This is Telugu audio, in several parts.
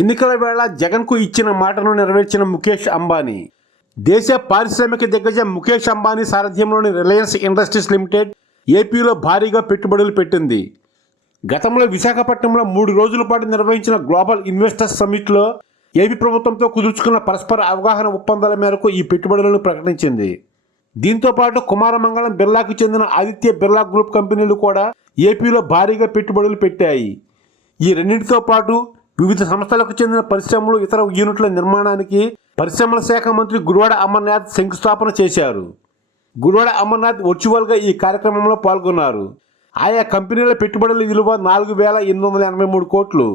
ఎన్నికల వేళ జగన్కు ఇచ్చిన మాటను నెరవేర్చిన ముఖేష్ అంబానీ. దేశ పారిశ్రామిక దిగ్గజం ముఖేష్ అంబానీ సారథ్యంలోని రిలయన్స్ ఇండస్ట్రీస్ లిమిటెడ్ ఏపీలో భారీగా పెట్టుబడులు పెట్టింది. గతంలో విశాఖపట్నంలో 3 రోజుల పాటు నిర్వహించిన గ్లోబల్ ఇన్వెస్టర్స్ సమ్మిట్లో ఏపీ ప్రభుత్వంతో కుదుర్చుకున్న పరస్పర అవగాహన ఒప్పందాల మేరకు ఈ పెట్టుబడులను ప్రకటించింది. దీంతో పాటు కుమారమంగళం బిర్లాకు చెందిన ఆదిత్య బిర్లా గ్రూప్ కంపెనీలు కూడా ఏపీలో భారీగా పెట్టుబడులు పెట్టాయి. ఈ రెండింటితో పాటు వివిధ సంస్థలకు చెందిన పరిశ్రమలు, ఇతర యూనిట్ల నిర్మాణానికి పరిశ్రమల శాఖ మంత్రి గుడివాడ అమర్నాథ్ శంకుస్థాపన చేశారు. గుడివాడ అమర్నాథ్ వర్చువల్గా ఈ కార్యక్రమంలో పాల్గొన్నారు. ఆయా కంపెనీల పెట్టుబడుల విలువ 4,883 కోట్లు.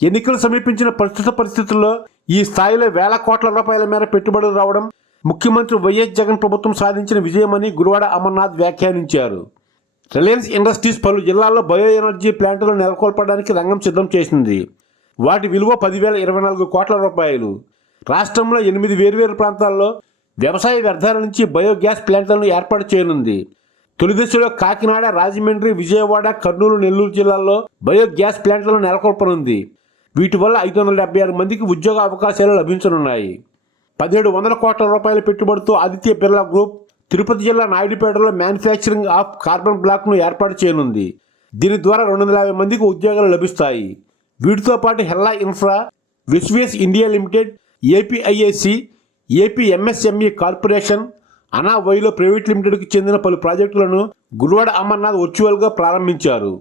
ఎన్నికలు సమీపించిన ప్రస్తుత పరిస్థితుల్లో ఈ స్థాయిలో వేల కోట్ల రూపాయల మేర పెట్టుబడులు రావడం ముఖ్యమంత్రి వైఎస్ జగన్ ప్రభుత్వం సాధించిన విజయమని గుడివాడ అమర్నాథ్ వ్యాఖ్యానించారు. రిలయన్స్ ఇండస్ట్రీస్ పలు జిల్లాల్లో బయో ఎనర్జీ ప్లాంట్లను నెలకొల్పడానికి రంగం సిద్ధం చేసింది. వాటి విలువ 10,024 కోట్ల రూపాయలు. రాష్ట్రంలో 8 వేర్వేరు ప్రాంతాల్లో వ్యవసాయ వ్యర్థాల నుంచి బయోగ్యాస్ ప్లాంట్లను ఏర్పాటు చేయనుంది. తొలి దశలో కాకినాడ, రాజమండ్రి, విజయవాడ, కర్నూలు, నెల్లూరు జిల్లాల్లో బయోగ్యాస్ ప్లాంట్లను నెలకొల్పనుంది. వీటి వల్ల 576 మందికి ఉద్యోగ అవకాశాలు లభించనున్నాయి. 1,700 కోట్ల రూపాయల పెట్టుబడితో ఆదిత్య బిర్లా గ్రూప్ తిరుపతి జిల్లా నాయుడుపేటలో మ్యానుఫ్యాక్చరింగ్ ఆఫ్ కార్బన్ బ్లాక్ను ఏర్పాటు చేయనుంది. దీని ద్వారా 250 మందికి ఉద్యోగాలు లభిస్తాయి. వీటితో పాటు హెల్లా ఇన్ఫ్రా, విశ్వేస్ India Limited, APIIC, AP MSME corporation, అనా వైలో ప్రైవేట్ లిమిటెడ్కి చెందిన పలు ప్రాజెక్టులను గుడివాడ అమర్నాథ్ వర్చువల్గా ప్రారంభించారు.